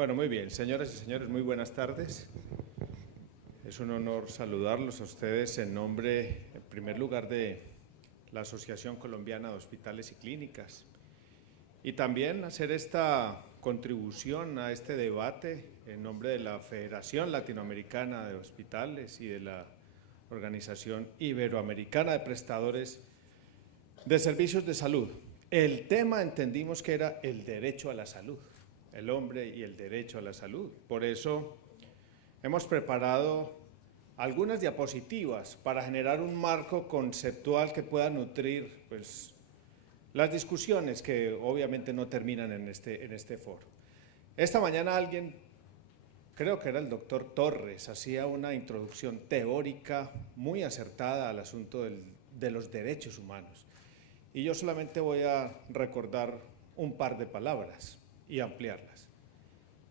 Bueno, muy bien, señoras y señores, muy buenas tardes. Es un honor saludarlos a ustedes en nombre, en primer lugar, de la Asociación Colombiana de Hospitales y Clínicas y también hacer esta contribución a este debate en nombre de la Federación Latinoamericana de Hospitales y de la Organización Iberoamericana de Prestadores de Servicios de Salud. El tema entendimos que era el derecho a la salud, el hombre y el derecho a la salud. Por eso hemos preparado algunas diapositivas para generar un marco conceptual que pueda nutrir las discusiones que obviamente no terminan en este foro. Esta mañana alguien, creo que era el doctor Torres, hacía una introducción teórica muy acertada al asunto de los derechos humanos. Y yo solamente voy a recordar un par de palabras y ampliarlas.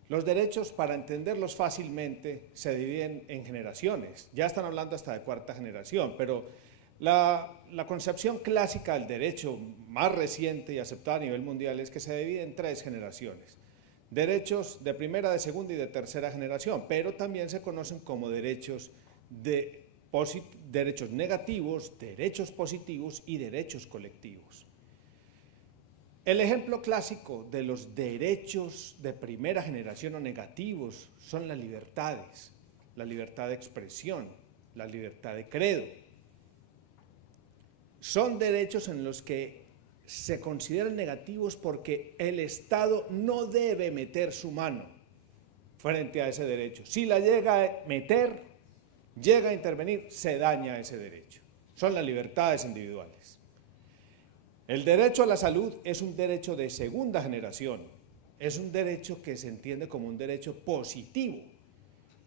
Los derechos, para entenderlos fácilmente, se dividen en generaciones. Ya están hablando hasta de cuarta generación, pero la concepción clásica del derecho más reciente y aceptada a nivel mundial es que se divide en tres generaciones. Derechos de primera, de segunda y de tercera generación, pero también se conocen como derechos negativos, derechos positivos y derechos colectivos. El ejemplo clásico de los derechos de primera generación o negativos son las libertades, la libertad de expresión, la libertad de credo. Son derechos en los que se consideran negativos porque el Estado no debe meter su mano frente a ese derecho. Si la llega a meter, llega a intervenir, se daña ese derecho. Son las libertades individuales. El derecho a la salud es un derecho de segunda generación, es un derecho que se entiende como un derecho positivo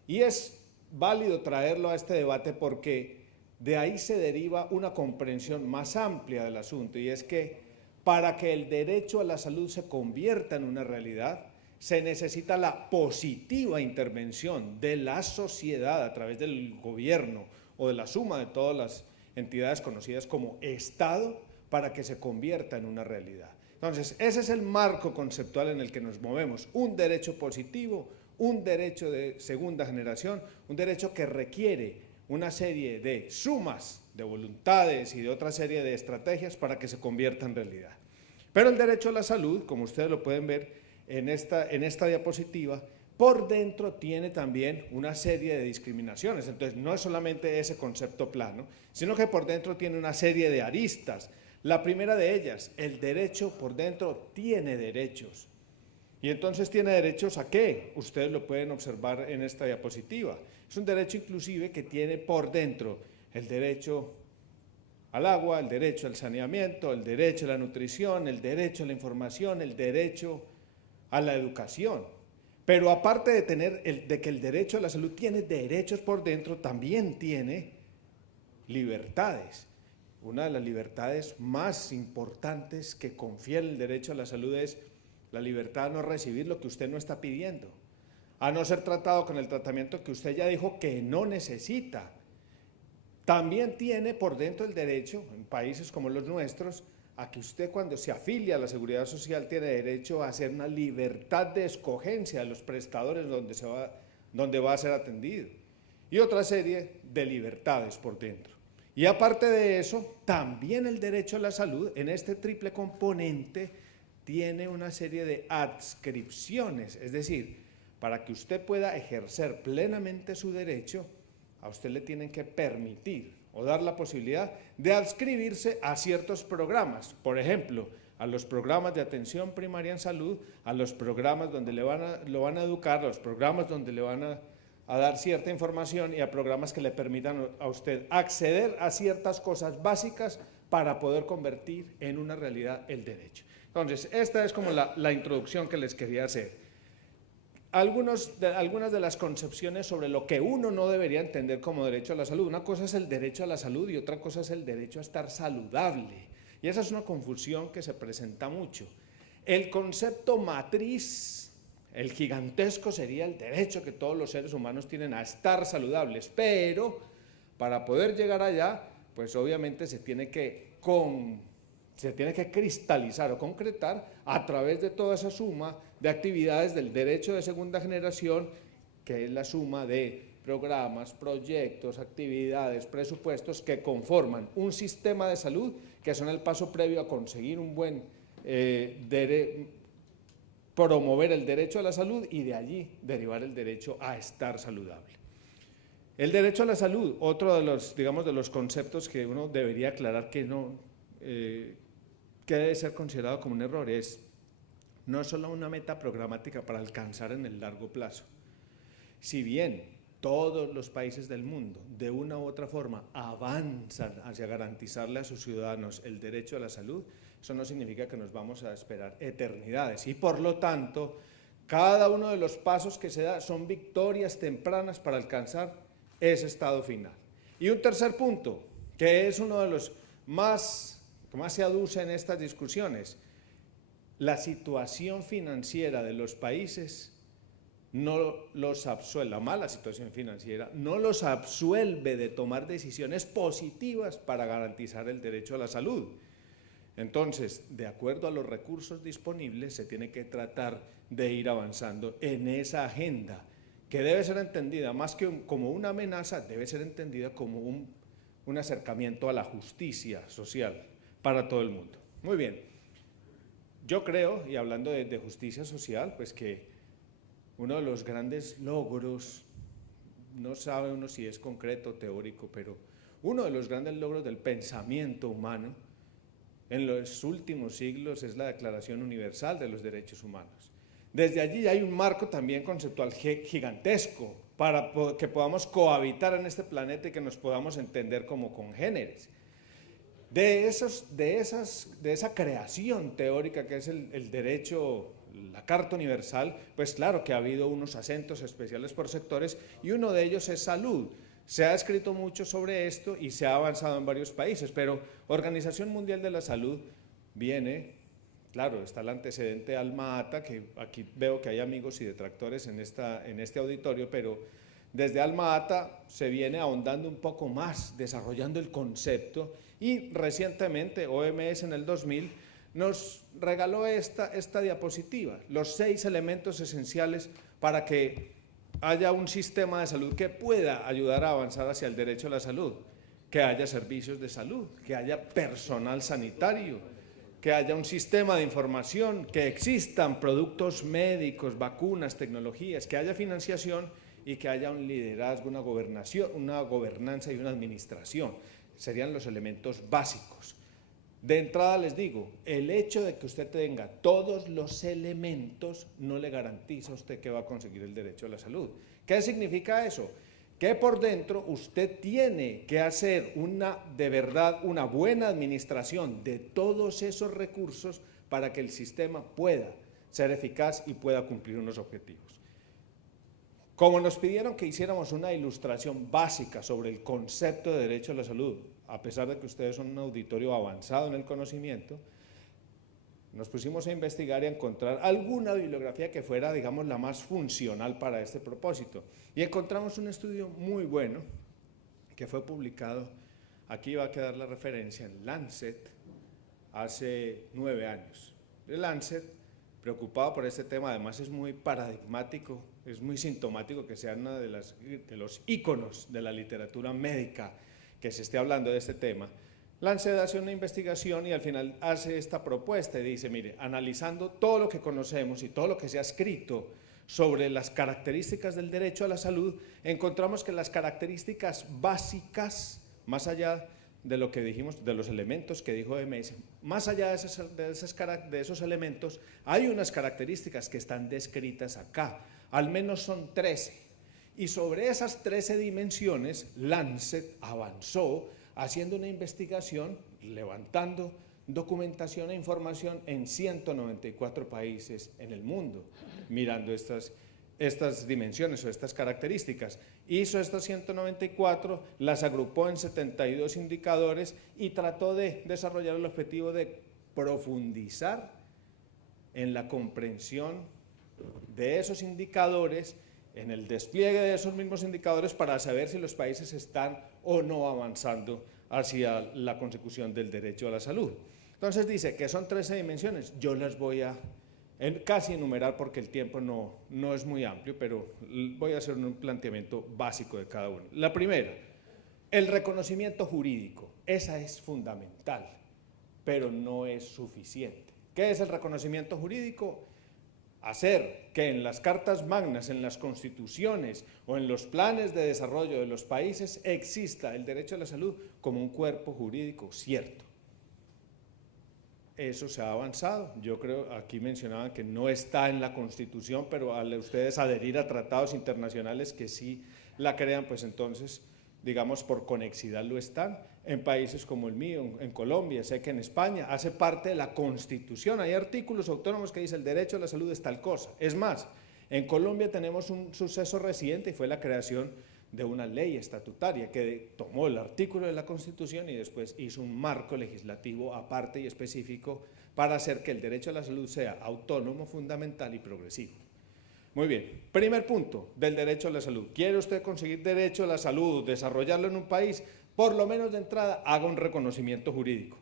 y es válido traerlo a este debate porque de ahí se deriva una comprensión más amplia del asunto, y es que para que el derecho a la salud se convierta en una realidad, se necesita la positiva intervención de la sociedad a través del gobierno o de la suma de todas las entidades conocidas como Estado, para que se convierta en una realidad. Entonces, ese es el marco conceptual en el que nos movemos, un derecho positivo, un derecho de segunda generación, un derecho que requiere una serie de sumas de voluntades y de otra serie de estrategias para que se convierta en realidad. Pero el derecho a la salud, como ustedes lo pueden ver en esta diapositiva, por dentro tiene también una serie de discriminaciones. Entonces, no es solamente ese concepto plano, sino que por dentro tiene una serie de aristas. La primera de ellas, el derecho por dentro tiene derechos. Y entonces tiene derechos ¿a qué? Ustedes lo pueden observar en esta diapositiva. Es un derecho inclusive que tiene por dentro el derecho al agua, el derecho al saneamiento, el derecho a la nutrición, el derecho a la información, el derecho a la educación. Pero aparte de que el derecho a la salud tiene derechos por dentro, también tiene libertades. Una de las libertades más importantes que confiere el derecho a la salud es la libertad de no recibir lo que usted no está pidiendo, a no ser tratado con el tratamiento que usted ya dijo que no necesita. También tiene por dentro el derecho, en países como los nuestros, a que usted cuando se afilia a la Seguridad Social tiene derecho a hacer una libertad de escogencia de los prestadores donde va a ser atendido, y otra serie de libertades por dentro. Y aparte de eso, también el derecho a la salud, en este triple componente, tiene una serie de adscripciones, es decir, para que usted pueda ejercer plenamente su derecho, a usted le tienen que permitir o dar la posibilidad de adscribirse a ciertos programas, por ejemplo, a los programas de atención primaria en salud, a los programas donde lo van a educar, a los programas donde le van a dar cierta información y a programas que le permitan a usted acceder a ciertas cosas básicas para poder convertir en una realidad el derecho. Entonces, esta es como la introducción que les quería hacer. Algunas de las concepciones sobre lo que uno no debería entender como derecho a la salud. Una cosa es el derecho a la salud y otra cosa es el derecho a estar saludable. Y esa es una confusión que se presenta mucho. El concepto matriz, el gigantesco, sería el derecho que todos los seres humanos tienen a estar saludables, pero para poder llegar allá, pues obviamente se tiene que se tiene que cristalizar o concretar a través de toda esa suma de actividades del derecho de segunda generación, que es la suma de programas, proyectos, actividades, presupuestos que conforman un sistema de salud, que son el paso previo a conseguir un buen promover el derecho a la salud y de allí derivar el derecho a estar saludable. El derecho a la salud, otro de los, digamos, de los conceptos que uno debería aclarar que que debe ser considerado como un error, es no solo una meta programática para alcanzar en el largo plazo. Si bien todos los países del mundo, de una u otra forma, avanzan hacia garantizarle a sus ciudadanos el derecho a la salud, eso no significa que nos vamos a esperar eternidades. Y por lo tanto, cada uno de los pasos que se da son victorias tempranas para alcanzar ese estado final. Y un tercer punto, que es uno de los que más se aduce en estas discusiones, la situación financiera de los países no los absuelve, la mala situación financiera no los absuelve de tomar decisiones positivas para garantizar el derecho a la salud. Entonces, de acuerdo a los recursos disponibles, se tiene que tratar de ir avanzando en esa agenda, que debe ser entendida más que como una amenaza, debe ser entendida como un acercamiento a la justicia social para todo el mundo. Muy bien, yo creo, y hablando de justicia social, pues que uno de los grandes logros, no sabe uno si es concreto o teórico, pero uno de los grandes logros del pensamiento humano en los últimos siglos es la Declaración Universal de los Derechos Humanos. Desde allí hay un marco también conceptual gigantesco para que podamos cohabitar en este planeta y que nos podamos entender como congéneres. De esa creación teórica que es el derecho, la Carta Universal, pues claro que ha habido unos acentos especiales por sectores y uno de ellos es salud. Se ha escrito mucho sobre esto y se ha avanzado en varios países, pero Organización Mundial de la Salud viene, claro, está el antecedente Alma-Ata, que aquí veo que hay amigos y detractores en este auditorio, pero desde Alma-Ata se viene ahondando un poco más, desarrollando el concepto, y recientemente OMS en el 2000 nos regaló esta diapositiva, los 6 elementos esenciales para que haya un sistema de salud que pueda ayudar a avanzar hacia el derecho a la salud, que haya servicios de salud, que haya personal sanitario, que haya un sistema de información, que existan productos médicos, vacunas, tecnologías, que haya financiación y que haya un liderazgo, una gobernanza y una administración. Serían los elementos básicos. De entrada les digo, el hecho de que usted tenga todos los elementos no le garantiza a usted que va a conseguir el derecho a la salud. ¿Qué significa eso? Que por dentro usted tiene que hacer de verdad una buena administración de todos esos recursos para que el sistema pueda ser eficaz y pueda cumplir unos objetivos. Como nos pidieron que hiciéramos una ilustración básica sobre el concepto de derecho a la salud, a pesar de que ustedes son un auditorio avanzado en el conocimiento, nos pusimos a investigar y a encontrar alguna bibliografía que fuera, digamos, la más funcional para este propósito. Y encontramos un estudio muy bueno que fue publicado, aquí va a quedar la referencia, en Lancet, hace 9 años. El Lancet, preocupado por este tema, además es muy paradigmático, es muy sintomático que sea uno de los íconos de la literatura médica que se esté hablando de este tema. Lancet hace una investigación y al final hace esta propuesta y dice, mire, analizando todo lo que conocemos y todo lo que se ha escrito sobre las características del derecho a la salud, encontramos que las características básicas, más allá de lo que dijimos, de los elementos que dijo OMS, más allá de esos elementos, hay unas características que están descritas acá, al menos son 13. Y sobre esas 13 dimensiones, Lancet avanzó haciendo una investigación, levantando documentación e información en 194 países en el mundo, mirando estas dimensiones o estas características. Hizo estas 194, las agrupó en 72 indicadores y trató de desarrollar el objetivo de profundizar en la comprensión de esos indicadores, en el despliegue de esos mismos indicadores para saber si los países están o no avanzando hacia la consecución del derecho a la salud. Entonces dice que son 13 dimensiones, yo las voy a casi enumerar porque el tiempo no es muy amplio, pero voy a hacer un planteamiento básico de cada uno. La primera, el reconocimiento jurídico, esa es fundamental, pero no es suficiente. ¿Qué es el reconocimiento jurídico? Hacer que en las cartas magnas, en las constituciones o en los planes de desarrollo de los países exista el derecho a la salud como un cuerpo jurídico cierto. Eso se ha avanzado. Yo creo, aquí mencionaban que no está en la Constitución, pero al ustedes adherir a tratados internacionales que sí la crean, pues entonces, digamos, por conexidad lo están. En países como el mío, en Colombia, sé que en España, hace parte de la Constitución. Hay artículos autónomos que dicen el derecho a la salud es tal cosa. Es más, en Colombia tenemos un suceso reciente y fue la creación de una ley estatutaria que tomó el artículo de la Constitución y después hizo un marco legislativo aparte y específico para hacer que el derecho a la salud sea autónomo, fundamental y progresivo. Muy bien, primer punto del derecho a la salud. ¿Quiere usted conseguir derecho a la salud, desarrollarlo en un país? Por lo menos de entrada haga un reconocimiento jurídico.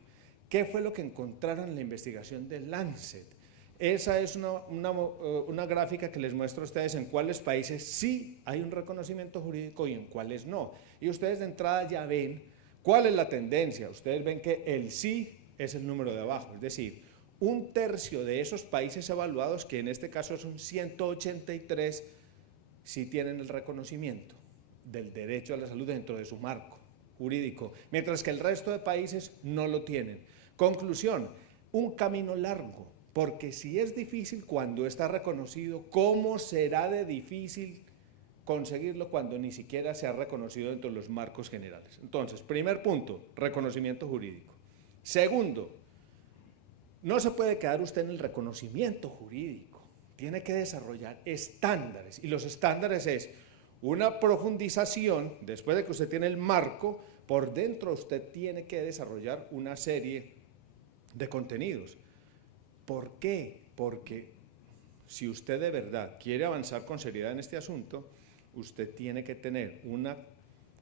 ¿Qué fue lo que encontraron en la investigación del Lancet? Esa es una gráfica que les muestro a ustedes en cuáles países sí hay un reconocimiento jurídico y en cuáles no. Y ustedes de entrada ya ven cuál es la tendencia. Ustedes ven que el sí es el número de abajo, es decir, un tercio de esos países evaluados, que en este caso son 183, sí tienen el reconocimiento del derecho a la salud dentro de su marco jurídico, mientras que el resto de países no lo tienen. Conclusión, un camino largo. Porque si es difícil cuando está reconocido, ¿cómo será de difícil conseguirlo cuando ni siquiera se ha reconocido dentro de los marcos generales? Entonces, primer punto, reconocimiento jurídico. Segundo, no se puede quedar usted en el reconocimiento jurídico, tiene que desarrollar estándares, y los estándares es una profundización, después de que usted tiene el marco, por dentro usted tiene que desarrollar una serie de contenidos. ¿Por qué? Porque si usted de verdad quiere avanzar con seriedad en este asunto, usted tiene que tener una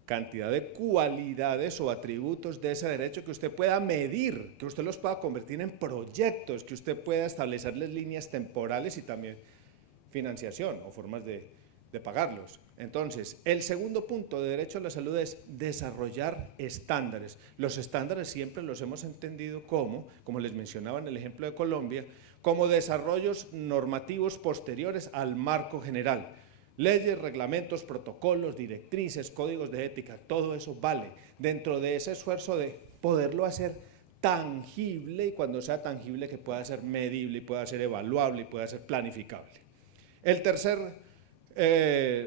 cantidad de cualidades o atributos de ese derecho que usted pueda medir, que usted los pueda convertir en proyectos, que usted pueda establecerles líneas temporales y también financiación o formas de pagarlos. Entonces, el segundo punto de derecho a la salud es desarrollar estándares. Los estándares siempre los hemos entendido como les mencionaba en el ejemplo de Colombia, como desarrollos normativos posteriores al marco general. Leyes, reglamentos, protocolos, directrices, códigos de ética, todo eso vale dentro de ese esfuerzo de poderlo hacer tangible, y cuando sea tangible que pueda ser medible y pueda ser evaluable y pueda ser planificable.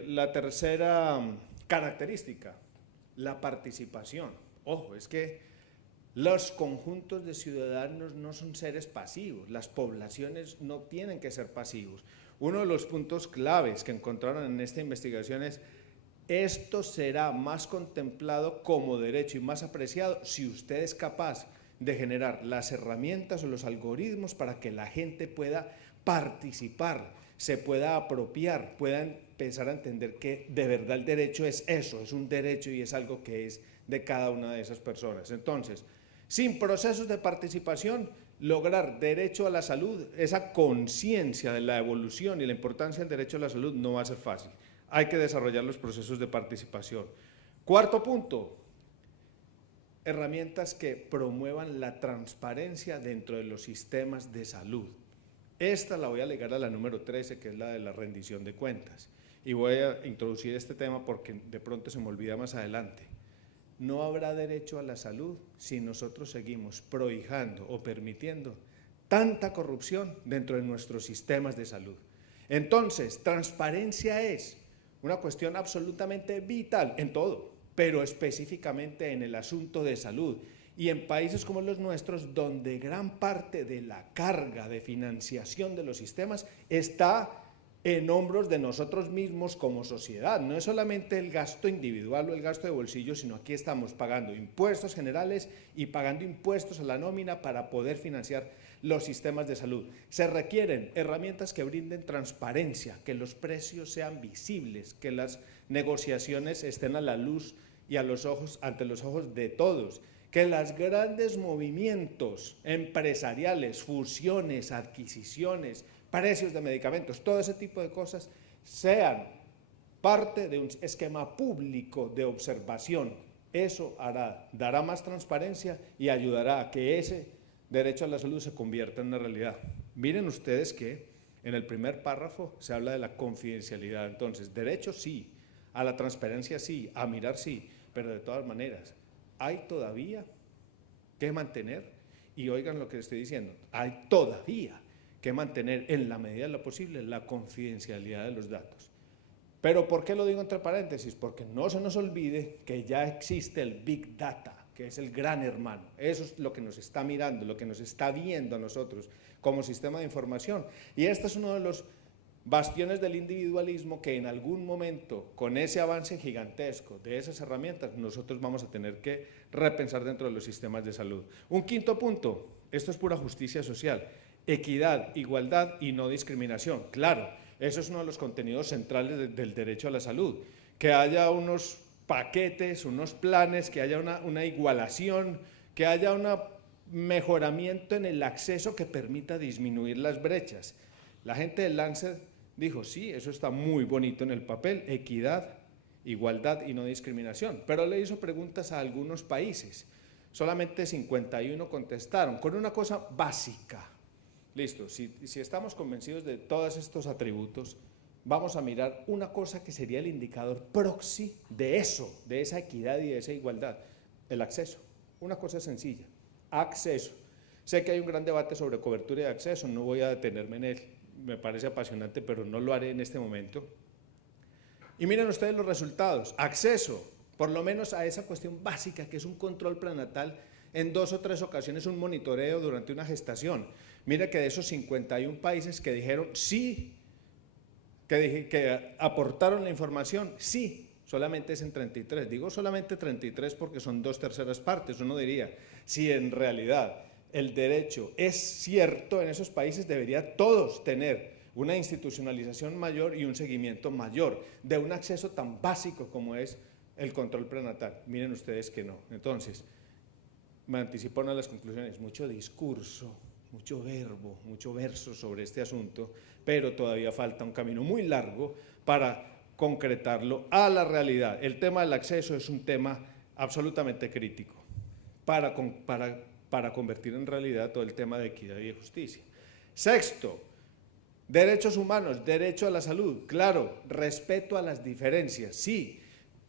La tercera característica, la participación. Ojo, es que los conjuntos de ciudadanos no son seres pasivos, las poblaciones no tienen que ser pasivos. Uno de los puntos claves que encontraron en esta investigación es: esto será más contemplado como derecho y más apreciado si usted es capaz de generar las herramientas o los algoritmos para que la gente pueda participar, se pueda apropiar, pueda empezar a entender que de verdad el derecho es eso, es un derecho y es algo que es de cada una de esas personas. Entonces, sin procesos de participación, lograr derecho a la salud, esa conciencia de la evolución y la importancia del derecho a la salud no va a ser fácil. Hay que desarrollar los procesos de participación. Cuarto punto, herramientas que promuevan la transparencia dentro de los sistemas de salud. Esta la voy a ligar a la número 13, que es la de la rendición de cuentas. Y voy a introducir este tema porque de pronto se me olvida más adelante. No habrá derecho a la salud si nosotros seguimos prohijando o permitiendo tanta corrupción dentro de nuestros sistemas de salud. Entonces, transparencia es una cuestión absolutamente vital en todo, pero específicamente en el asunto de salud. Y en países como los nuestros, donde gran parte de la carga de financiación de los sistemas está en hombros de nosotros mismos como sociedad. No es solamente el gasto individual o el gasto de bolsillo, sino aquí estamos pagando impuestos generales y pagando impuestos a la nómina para poder financiar los sistemas de salud. Se requieren herramientas que brinden transparencia, que los precios sean visibles, que las negociaciones estén a la luz y ante los ojos de todos, que los grandes movimientos empresariales, fusiones, adquisiciones, precios de medicamentos, todo ese tipo de cosas, sean parte de un esquema público de observación. Eso dará más transparencia y ayudará a que ese derecho a la salud se convierta en una realidad. Miren ustedes que en el primer párrafo se habla de la confidencialidad. Entonces, derecho sí, a la transparencia sí, a mirar sí, pero de todas maneras, hay todavía que mantener, y oigan lo que estoy diciendo, hay todavía que mantener en la medida de lo posible la confidencialidad de los datos. Pero ¿por qué lo digo entre paréntesis? Porque no se nos olvide que ya existe el Big Data, que es el gran hermano. Eso es lo que nos está mirando, lo que nos está viendo a nosotros como sistema de información. Y este es uno de los bastiones del individualismo que en algún momento, con ese avance gigantesco de esas herramientas, nosotros vamos a tener que repensar dentro de los sistemas de salud. Un quinto punto, esto es pura justicia social, equidad, igualdad y no discriminación. Claro, eso es uno de los contenidos centrales del derecho a la salud, que haya unos paquetes, unos planes, que haya una igualación, que haya un mejoramiento en el acceso que permita disminuir las brechas. La gente del Lancet dijo, sí, eso está muy bonito en el papel, equidad, igualdad y no discriminación, pero le hizo preguntas a algunos países, solamente 51 contestaron, con una cosa básica. Listo, si estamos convencidos de todos estos atributos, vamos a mirar una cosa que sería el indicador proxy de eso, de esa equidad y de esa igualdad, el acceso. Una cosa sencilla, acceso. Sé que hay un gran debate sobre cobertura de acceso, no voy a detenerme en él, me parece apasionante, pero no lo haré en este momento. Y miren ustedes los resultados, acceso, por lo menos a esa cuestión básica que es un control prenatal, en 2 o 3 ocasiones un monitoreo durante una gestación. Mira que de esos 51 países que dijeron sí, que aportaron la información, sí, solamente es en 33. Digo solamente 33 porque son 2/3 partes. Uno diría, si en realidad el derecho es cierto en esos países, debería todos tener una institucionalización mayor y un seguimiento mayor de un acceso tan básico como es el control prenatal. Miren ustedes que no. Entonces, me anticipo una de las conclusiones, mucho discurso, mucho verbo, mucho verso sobre este asunto, pero todavía falta un camino muy largo para concretarlo a la realidad. El tema del acceso es un tema absolutamente crítico para convertir en realidad todo el tema de equidad y de justicia. Sexto, derechos humanos, derecho a la salud, claro, respeto a las diferencias, sí.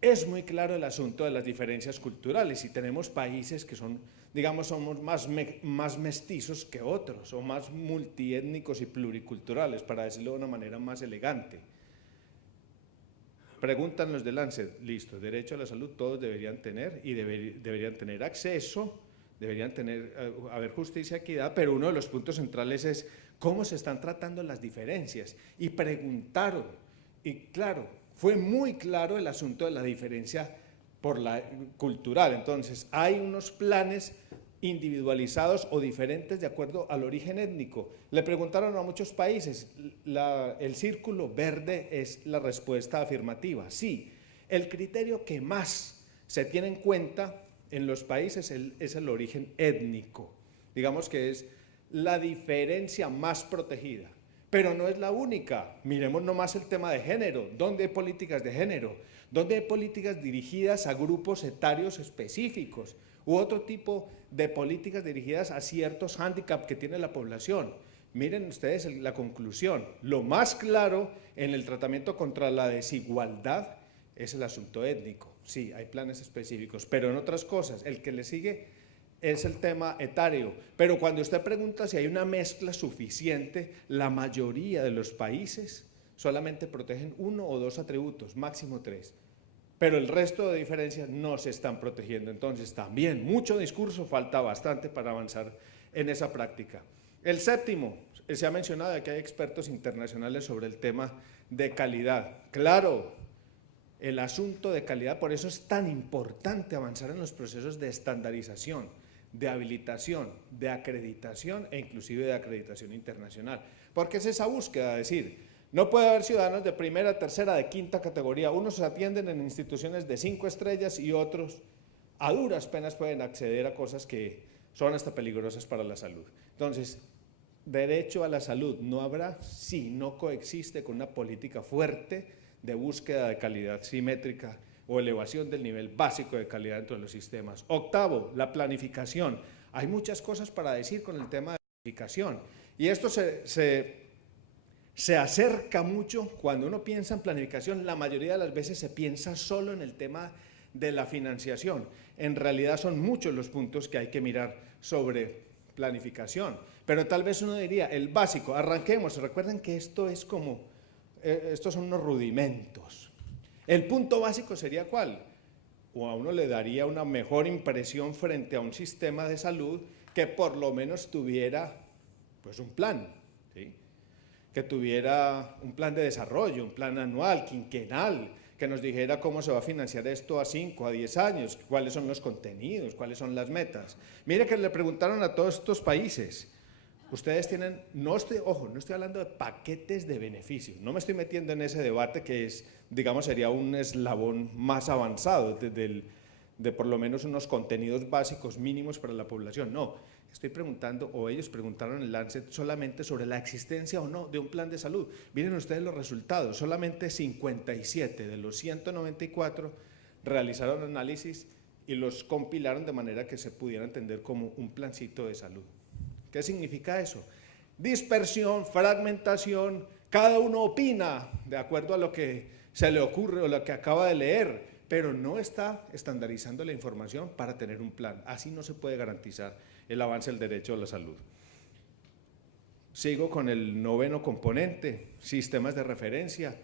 Es muy claro el asunto de las diferencias culturales y tenemos países que son, digamos, somos más mestizos que otros o más multiétnicos y pluriculturales, para decirlo de una manera más elegante. Preguntan los de Lancet, listo, derecho a la salud todos deberían tener y deberían tener acceso, deberían haber justicia y equidad, pero uno de los puntos centrales es cómo se están tratando las diferencias. Y preguntaron, y claro, fue muy claro el asunto de la diferencia por la cultural. Entonces, hay unos planes individualizados o diferentes de acuerdo al origen étnico. Le preguntaron a muchos países, el círculo verde es la respuesta afirmativa. Sí, el criterio que más se tiene en cuenta en los países es el origen étnico. Digamos que es la diferencia más protegida. Pero no es la única. Miremos nomás el tema de género. ¿Dónde hay políticas de género? ¿Dónde hay políticas dirigidas a grupos etarios específicos? U otro tipo de políticas dirigidas a ciertos hándicaps que tiene la población. Miren ustedes la conclusión. Lo más claro en el tratamiento contra la desigualdad es el asunto étnico. Sí, hay planes específicos, pero en otras cosas, el que le sigue es el tema etario, pero cuando usted pregunta si hay una mezcla suficiente, la mayoría de los países solamente protegen 1 o 2 atributos, máximo 3, pero el resto de diferencias no se están protegiendo. Entonces también mucho discurso, falta bastante para avanzar en esa práctica. El séptimo, se ha mencionado que hay expertos internacionales sobre el tema de calidad. Claro, el asunto de calidad, por eso es tan importante avanzar en los procesos de estandarización, de habilitación, de acreditación e inclusive de acreditación internacional. Porque es esa búsqueda, decir, no puede haber ciudadanos de primera, tercera, de quinta categoría. Unos se atienden en instituciones de 5 estrellas y otros a duras penas pueden acceder a cosas que son hasta peligrosas para la salud. Entonces, derecho a la salud no habrá si no coexiste con una política fuerte de búsqueda de calidad simétrica o elevación del nivel básico de calidad dentro de los sistemas. Octavo, la planificación. Hay muchas cosas para decir con el tema de planificación y esto se acerca mucho cuando uno piensa en planificación. La mayoría de las veces se piensa solo en el tema de la financiación. En realidad son muchos los puntos que hay que mirar sobre planificación, pero tal vez uno diría el básico. Arranquemos, recuerden que esto es como, estos son unos rudimentos. El punto básico sería ¿cuál? O a uno le daría una mejor impresión frente a un sistema de salud que por lo menos tuviera pues un plan, ¿sí? Que tuviera un plan de desarrollo, un plan anual, quinquenal, que nos dijera cómo se va a financiar esto a 5, a 10 años, cuáles son los contenidos, cuáles son las metas. Mire que le preguntaron a todos estos países, ustedes tienen, no estoy hablando de paquetes de beneficios, no me estoy metiendo en ese debate que es, digamos, sería un eslabón más avanzado de por lo menos unos contenidos básicos mínimos para la población, no. Estoy preguntando, o ellos preguntaron en el Lancet solamente sobre la existencia o no de un plan de salud. Miren ustedes los resultados, solamente 57 de los 194 realizaron análisis y los compilaron de manera que se pudiera entender como un plancito de salud. ¿Qué significa eso? Dispersión, fragmentación, cada uno opina de acuerdo a lo que se le ocurre o lo que acaba de leer, pero no está estandarizando la información para tener un plan. Así no se puede garantizar el avance del derecho a la salud. Sigo con el noveno componente, sistemas de referencia.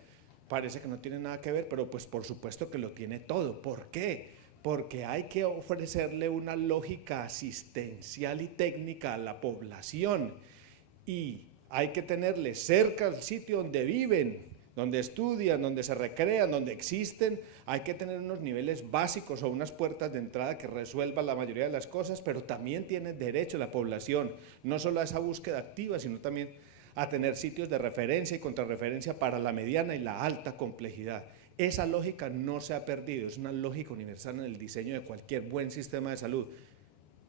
Parece que no tiene nada que ver, pero pues por supuesto que lo tiene todo. ¿Por qué? Porque hay que ofrecerle una lógica asistencial y técnica a la población y hay que tenerle cerca al sitio donde viven, donde estudian, donde se recrean, donde existen. Hay que tener unos niveles básicos o unas puertas de entrada que resuelvan la mayoría de las cosas, pero también tiene derecho la población, no solo a esa búsqueda activa, sino también a tener sitios de referencia y contrarreferencia para la mediana y la alta complejidad. Esa lógica no se ha perdido, es una lógica universal en el diseño de cualquier buen sistema de salud.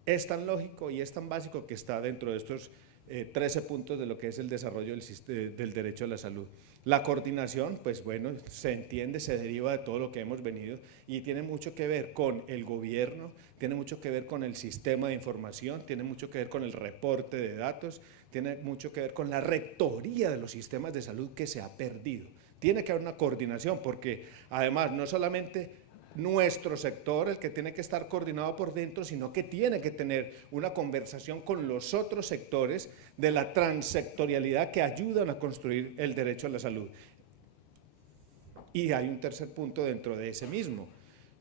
Es tan lógico y es tan básico que está dentro de estos 13 puntos de lo que es el desarrollo del derecho a la salud. La coordinación, pues bueno, se entiende, se deriva de todo lo que hemos venido y tiene mucho que ver con el gobierno, tiene mucho que ver con el sistema de información, tiene mucho que ver con el reporte de datos, tiene mucho que ver con la rectoría de los sistemas de salud que se ha perdido. Tiene que haber una coordinación porque además no solamente nuestro sector el que tiene que estar coordinado por dentro, sino que tiene que tener una conversación con los otros sectores de la transectorialidad que ayudan a construir el derecho a la salud. Y hay un tercer punto dentro de ese mismo,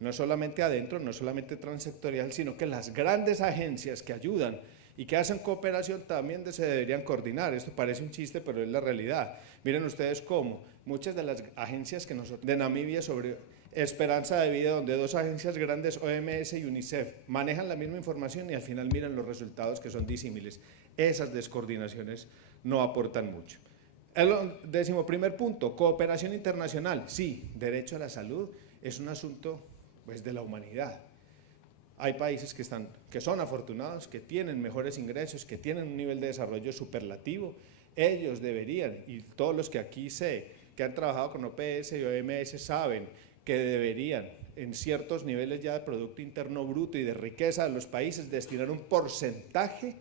no solamente adentro, no solamente transectorial, sino que las grandes agencias que ayudan y que hacen cooperación también se deberían coordinar. Esto parece un chiste, pero es la realidad. Miren ustedes cómo muchas de las agencias que nosotros de Namibia sobre esperanza de vida, donde dos agencias grandes, OMS y UNICEF, manejan la misma información y al final miran los resultados que son disímiles. Esas descoordinaciones no aportan mucho. El 11º punto, cooperación internacional. Sí, derecho a la salud es un asunto pues, de la humanidad. Hay países que son afortunados, que tienen mejores ingresos, que tienen un nivel de desarrollo superlativo. Ellos deberían, y todos los que aquí sé, que han trabajado con OPS y OMS saben que deberían, en ciertos niveles ya de Producto Interno Bruto y de riqueza de los países, destinar un porcentaje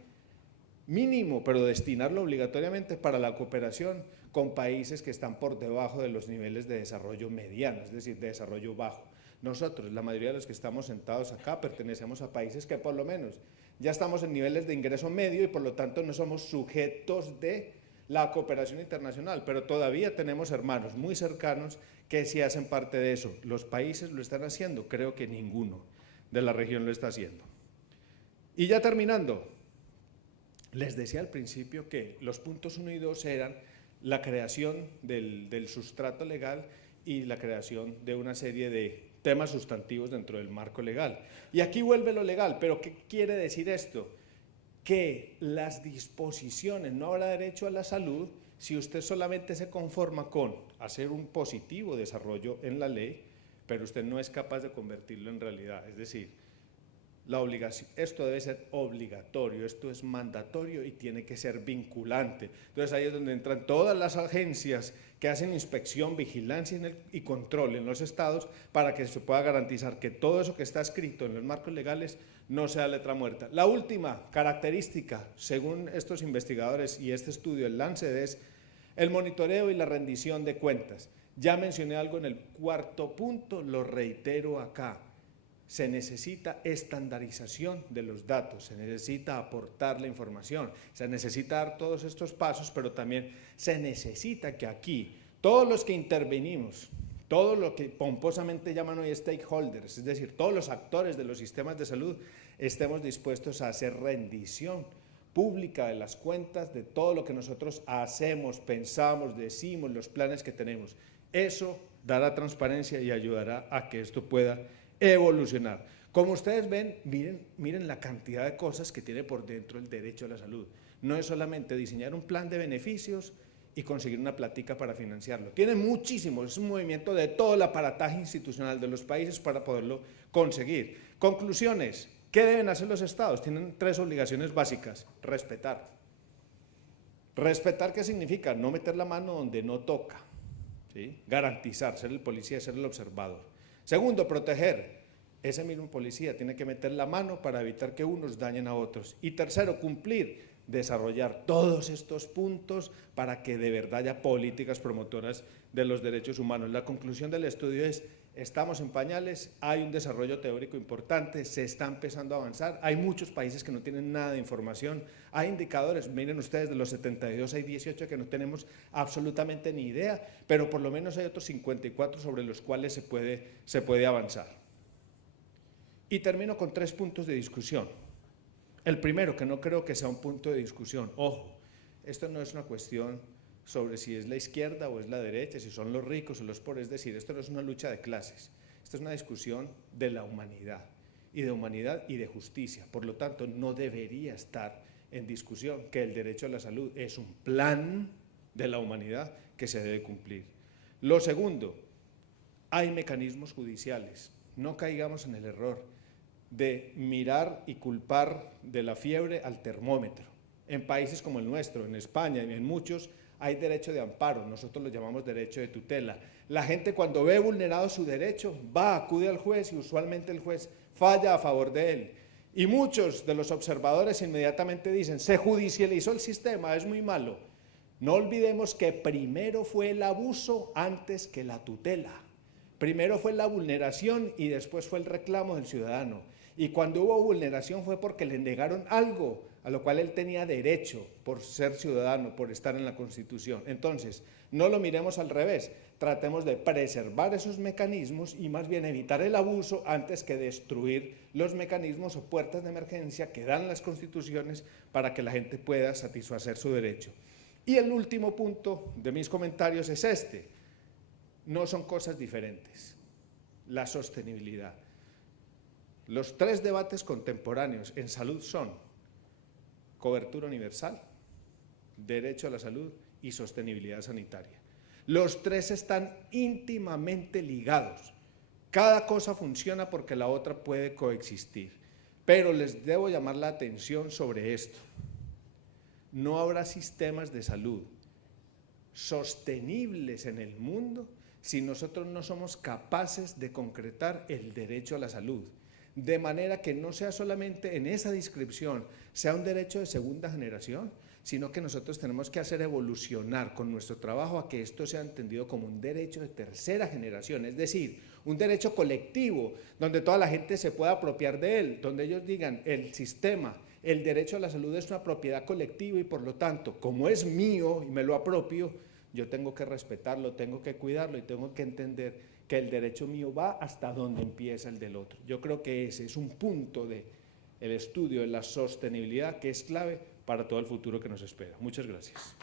mínimo, pero destinarlo obligatoriamente para la cooperación con países que están por debajo de los niveles de desarrollo mediano, es decir, de desarrollo bajo. Nosotros, la mayoría de los que estamos sentados acá, pertenecemos a países que por lo menos ya estamos en niveles de ingreso medio y por lo tanto no somos sujetos de la cooperación internacional, pero todavía tenemos hermanos muy cercanos que sí hacen parte de eso. Los países lo están haciendo, creo que ninguno de la región lo está haciendo. Y ya terminando, les decía al principio que los puntos 1 y 2 eran la creación del sustrato legal y la creación de una serie de temas sustantivos dentro del marco legal. Y aquí vuelve lo legal, pero ¿qué quiere decir esto? Que las disposiciones, no habrá derecho a la salud si usted solamente se conforma con hacer un positivo desarrollo en la ley, pero usted no es capaz de convertirlo en realidad. Es decir, la obligación, esto debe ser obligatorio, esto es mandatorio y tiene que ser vinculante. Entonces ahí es donde entran todas las agencias que hacen inspección, vigilancia y control en los estados para que se pueda garantizar que todo eso que está escrito en los marcos legales no sea letra muerta. La última característica, según estos investigadores y este estudio, el Lancet, es el monitoreo y la rendición de cuentas. Ya mencioné algo en el cuarto punto, lo reitero acá. Se necesita estandarización de los datos, se necesita aportar la información, se necesita dar todos estos pasos, pero también se necesita que aquí todos los que intervenimos, todos los que pomposamente llaman hoy stakeholders, es decir, todos los actores de los sistemas de salud, estemos dispuestos a hacer rendición pública de las cuentas de todo lo que nosotros hacemos, pensamos, decimos, los planes que tenemos. Eso dará transparencia y ayudará a que esto pueda evolucionar. Como ustedes ven, miren la cantidad de cosas que tiene por dentro el derecho a la salud. No es solamente diseñar un plan de beneficios y conseguir una platica para financiarlo. Tiene muchísimo, es un movimiento de todo el aparataje institucional de los países para poderlo conseguir. Conclusiones, ¿qué deben hacer los estados? Tienen 3 obligaciones básicas. Respetar. ¿Respetar qué significa? No meter la mano donde no toca, ¿sí? Garantizar, ser el policía, ser el observador. Segundo, proteger. Ese mismo policía tiene que meter la mano para evitar que unos dañen a otros. Y tercero, cumplir, desarrollar todos estos puntos para que de verdad haya políticas promotoras de los derechos humanos. La conclusión del estudio es, estamos en pañales, hay un desarrollo teórico importante, se está empezando a avanzar, hay muchos países que no tienen nada de información, hay indicadores, miren ustedes, de los 72 hay 18 que no tenemos absolutamente ni idea, pero por lo menos hay otros 54 sobre los cuales se puede avanzar. Y termino con 3 puntos de discusión. El primero, que no creo que sea un punto de discusión, ojo, esto no es una cuestión sobre si es la izquierda o es la derecha, si son los ricos o los pobres, es decir, esto no es una lucha de clases, esto es una discusión de la humanidad y de justicia, por lo tanto no debería estar en discusión que el derecho a la salud es un plan de la humanidad que se debe cumplir. Lo segundo, hay mecanismos judiciales, no caigamos en el error de mirar y culpar de la fiebre al termómetro. En países como el nuestro, en España y en muchos, hay derecho de amparo, nosotros lo llamamos derecho de tutela. La gente cuando ve vulnerado su derecho, acude al juez y usualmente el juez falla a favor de él. Y muchos de los observadores inmediatamente dicen, se judicializó el sistema, es muy malo. No olvidemos que primero fue el abuso antes que la tutela. Primero fue la vulneración y después fue el reclamo del ciudadano. Y cuando hubo vulneración fue porque le negaron algo a lo cual él tenía derecho por ser ciudadano, por estar en la Constitución. Entonces, no lo miremos al revés, tratemos de preservar esos mecanismos y más bien evitar el abuso antes que destruir los mecanismos o puertas de emergencia que dan las constituciones para que la gente pueda satisfacer su derecho. Y el último punto de mis comentarios es este. No son cosas diferentes. La sostenibilidad. Los 3 debates contemporáneos en salud son cobertura universal, derecho a la salud y sostenibilidad sanitaria. Los 3 están íntimamente ligados. Cada cosa funciona porque la otra puede coexistir. Pero les debo llamar la atención sobre esto. No habrá sistemas de salud sostenibles en el mundo si nosotros no somos capaces de concretar el derecho a la salud, de manera que no sea solamente en esa descripción, sea un derecho de segunda generación, sino que nosotros tenemos que hacer evolucionar con nuestro trabajo a que esto sea entendido como un derecho de tercera generación, es decir, un derecho colectivo, donde toda la gente se pueda apropiar de él, donde ellos digan, el sistema, el derecho a la salud es una propiedad colectiva y por lo tanto, como es mío y me lo apropio, yo tengo que respetarlo, tengo que cuidarlo y tengo que entender que el derecho mío va hasta donde empieza el del otro. Yo creo que ese es un punto del estudio de la sostenibilidad que es clave para todo el futuro que nos espera. Muchas gracias.